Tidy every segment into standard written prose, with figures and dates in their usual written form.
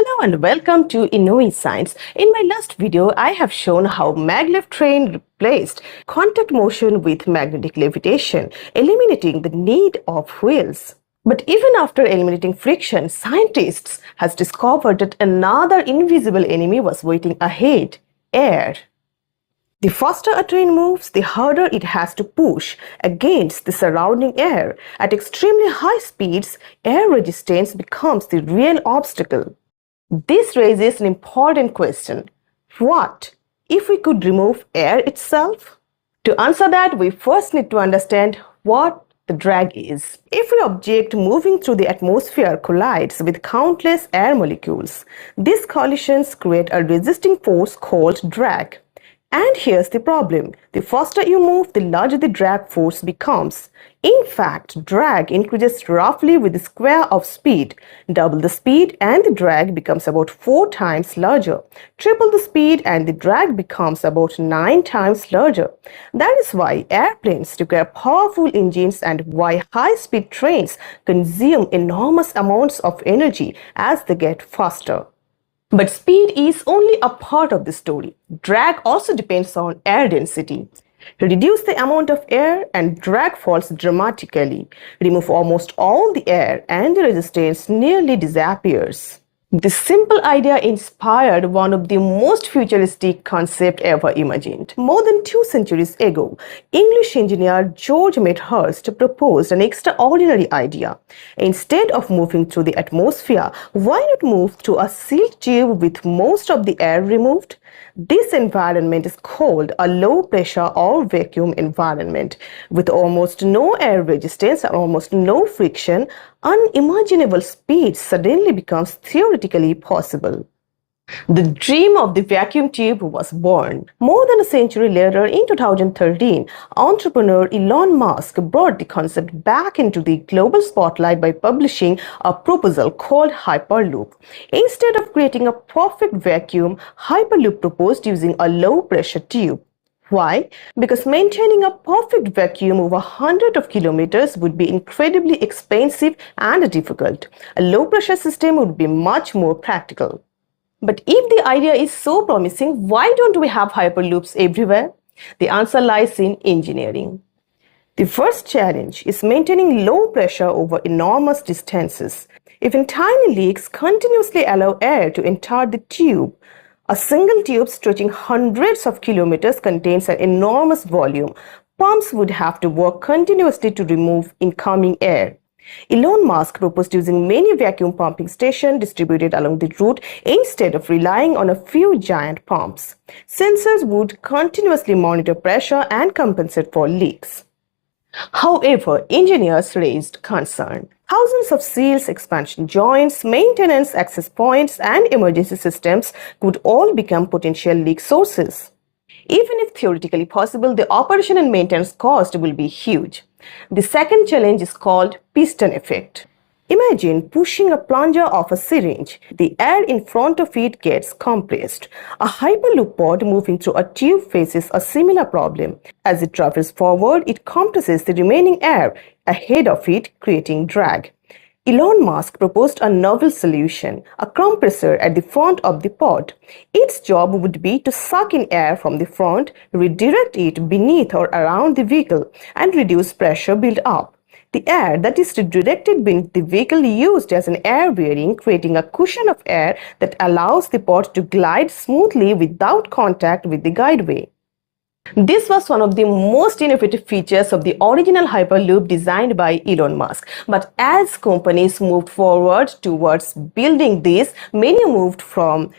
Hello and welcome to innoii Science. In my last video, I have shown how maglev train replaced contact motion with magnetic levitation, eliminating the need of wheels. But even after eliminating friction, scientists has discovered that another invisible enemy was waiting ahead: air. The faster a train moves, the harder it has to push against the surrounding air. At extremely high speeds, air resistance becomes the real obstacle. This raises an important question. What if we could remove air itself? To answer that, we first need to understand what the drag is. If an object moving through the atmosphere collides with countless air molecules, these collisions create a resisting force called drag. And here's the problem. The faster you move, the larger the drag force becomes. In fact, drag increases roughly with the square of speed. Double the speed and the drag becomes about 4 times larger. Triple the speed and the drag becomes about 9 times larger. That is why airplanes require powerful engines and why high-speed trains consume enormous amounts of energy as they get faster. But speed is only a part of the story. Drag also depends on air density. Reduce the amount of air and drag falls dramatically. Remove almost all the air and the resistance nearly disappears. This simple idea inspired one of the most futuristic concepts ever imagined. More than 2 centuries ago, English engineer George Medhurst proposed an extraordinary idea. Instead of moving through the atmosphere, why not move through a sealed tube with most of the air removed? This environment is called a low-pressure or vacuum environment. With almost no air resistance and almost no friction, unimaginable speed suddenly becomes theoretically possible. The dream of the vacuum tube was born. More than a century later, in 2013, entrepreneur Elon Musk brought the concept back into the global spotlight by publishing a proposal called Hyperloop. Instead of creating a perfect vacuum, Hyperloop proposed using a low-pressure tube. Why? Because maintaining a perfect vacuum over hundreds of kilometers would be incredibly expensive and difficult. A low-pressure system would be much more practical. But if the idea is so promising, why don't we have hyperloops everywhere? The answer lies in engineering. The first challenge is maintaining low pressure over enormous distances. Even tiny leaks continuously allow air to enter the tube. A single tube stretching hundreds of kilometers contains an enormous volume. Pumps would have to work continuously to remove incoming air. Elon Musk proposed using many vacuum pumping stations distributed along the route instead of relying on a few giant pumps. Sensors would continuously monitor pressure and compensate for leaks. However, engineers raised concern. Thousands of seals, expansion joints, maintenance access points, and emergency systems could all become potential leak sources. Even if theoretically possible, the operation and maintenance cost will be huge. The second challenge is called piston effect. Imagine pushing a plunger of a syringe. The air in front of it gets compressed. A Hyperloop pod moving through a tube faces a similar problem. As it travels forward, it compresses the remaining air ahead of it, creating drag. Elon Musk proposed a novel solution, a compressor at the front of the pod. Its job would be to suck in air from the front, redirect it beneath or around the vehicle, and reduce pressure build up. The air that is redirected beneath the vehicle used as an air bearing, creating a cushion of air that allows the pod to glide smoothly without contact with the guideway. This was one of the most innovative features of the original Hyperloop designed by Elon Musk. But as companies moved forward towards building this, many moved from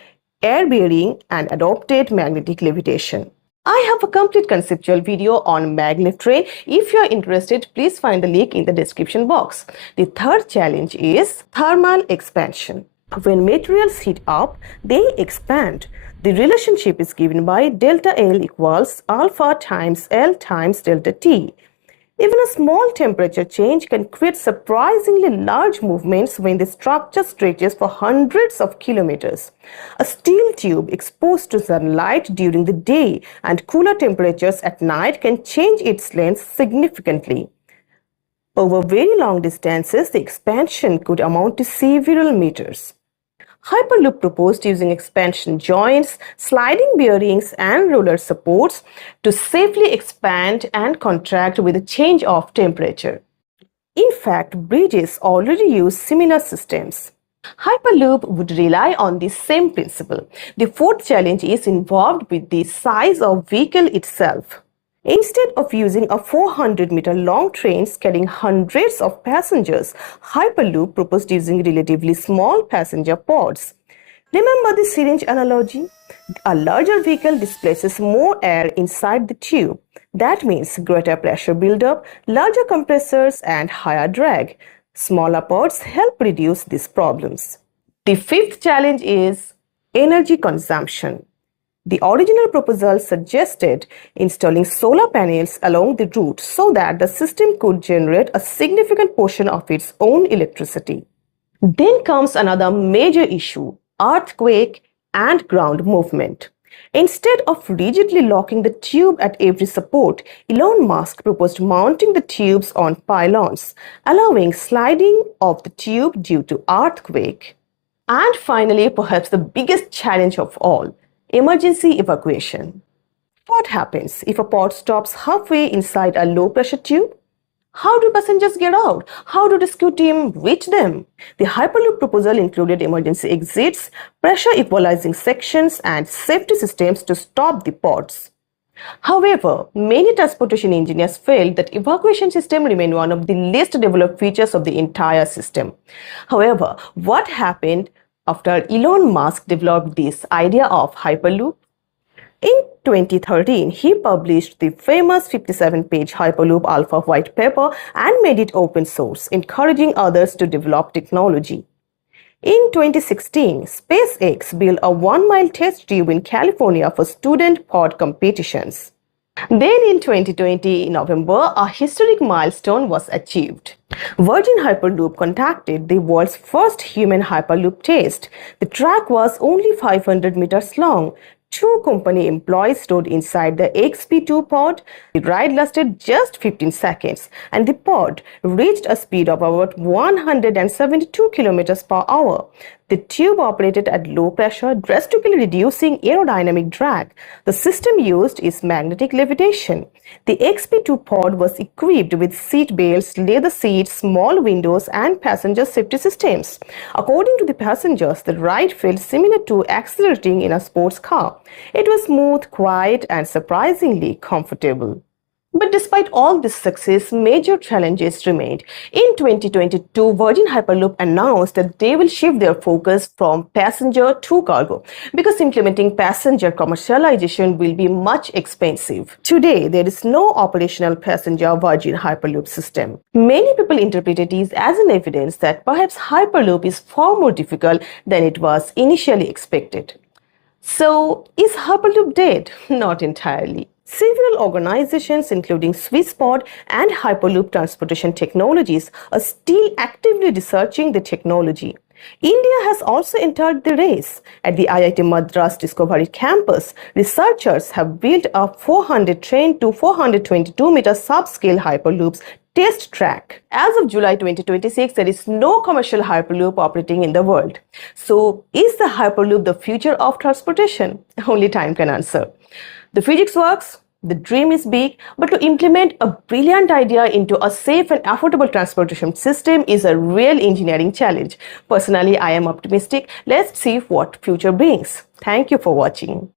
air bearing and adopted magnetic levitation. I have a complete conceptual video on maglev train. If you are interested, please find the link in the description box. The third challenge is thermal expansion. When materials heat up, they expand. The relationship is given by delta L equals alpha times L times delta T. Even a small temperature change can create surprisingly large movements when the structure stretches for hundreds of kilometers. A steel tube exposed to sunlight during the day and cooler temperatures at night can change its length significantly. Over very long distances, the expansion could amount to several meters. Hyperloop proposed using expansion joints, sliding bearings, and roller supports to safely expand and contract with a change of temperature. In fact, bridges already use similar systems. Hyperloop would rely on the same principle. The fourth challenge is involved with the size of vehicle itself. Instead of using a 400-meter long train carrying hundreds of passengers, Hyperloop proposed using relatively small passenger pods. Remember the syringe analogy? A larger vehicle displaces more air inside the tube. That means greater pressure buildup, larger compressors, and higher drag. Smaller pods help reduce these problems. The fifth challenge is energy consumption. The original proposal suggested installing solar panels along the route so that the system could generate a significant portion of its own electricity. Then comes another major issue: earthquake and ground movement. Instead of rigidly locking the tube at every support, Elon Musk proposed mounting the tubes on pylons, allowing sliding of the tube due to earthquake. And finally, perhaps the biggest challenge of all, emergency evacuation. What happens if a pod stops halfway inside a low-pressure tube? How do passengers get out? How do rescue team reach them? The Hyperloop proposal included emergency exits, pressure equalizing sections, and safety systems to stop the pods. However, many transportation engineers felt that evacuation system remained one of the least developed features of the entire system. However, what happened after Elon Musk developed this idea of Hyperloop? In 2013, he published the famous 57-page Hyperloop Alpha white paper and made it open source, encouraging others to develop technology. In 2016, SpaceX built a 1-mile test tube in California for student pod competitions. Then in 2020, in November, a historic milestone was achieved. Virgin Hyperloop conducted the world's first human Hyperloop test. The track was only 500 meters long. 2 company employees stood inside the XP2 pod. The ride lasted just 15 seconds, and the pod reached a speed of about 172 kilometers per hour. The tube operated at low pressure, drastically reducing aerodynamic drag. The system used is magnetic levitation. The XP2 pod was equipped with seat belts, leather seats, small windows, and passenger safety systems. According to the passengers, the ride felt similar to accelerating in a sports car. It was smooth, quiet, and surprisingly comfortable. But despite all this success, major challenges remained. In 2022, Virgin Hyperloop announced that they will shift their focus from passenger to cargo because implementing passenger commercialization will be much expensive. Today, there is no operational passenger Virgin Hyperloop system. Many people interpret it as an evidence that perhaps Hyperloop is far more difficult than it was initially expected. So, is Hyperloop dead? Not entirely. Several organizations, including Swissport and Hyperloop Transportation Technologies, are still actively researching the technology. India has also entered the race. At the IIT Madras Discovery Campus, researchers have built a 410 to 422-meter subscale Hyperloops test track. As of July 2026, there is no commercial Hyperloop operating in the world. So, is the Hyperloop the future of transportation? Only time can answer. The physics works, the dream is big, but to implement a brilliant idea into a safe and affordable transportation system is a real engineering challenge. Personally, I am optimistic. Let's see what future brings. Thank you for watching.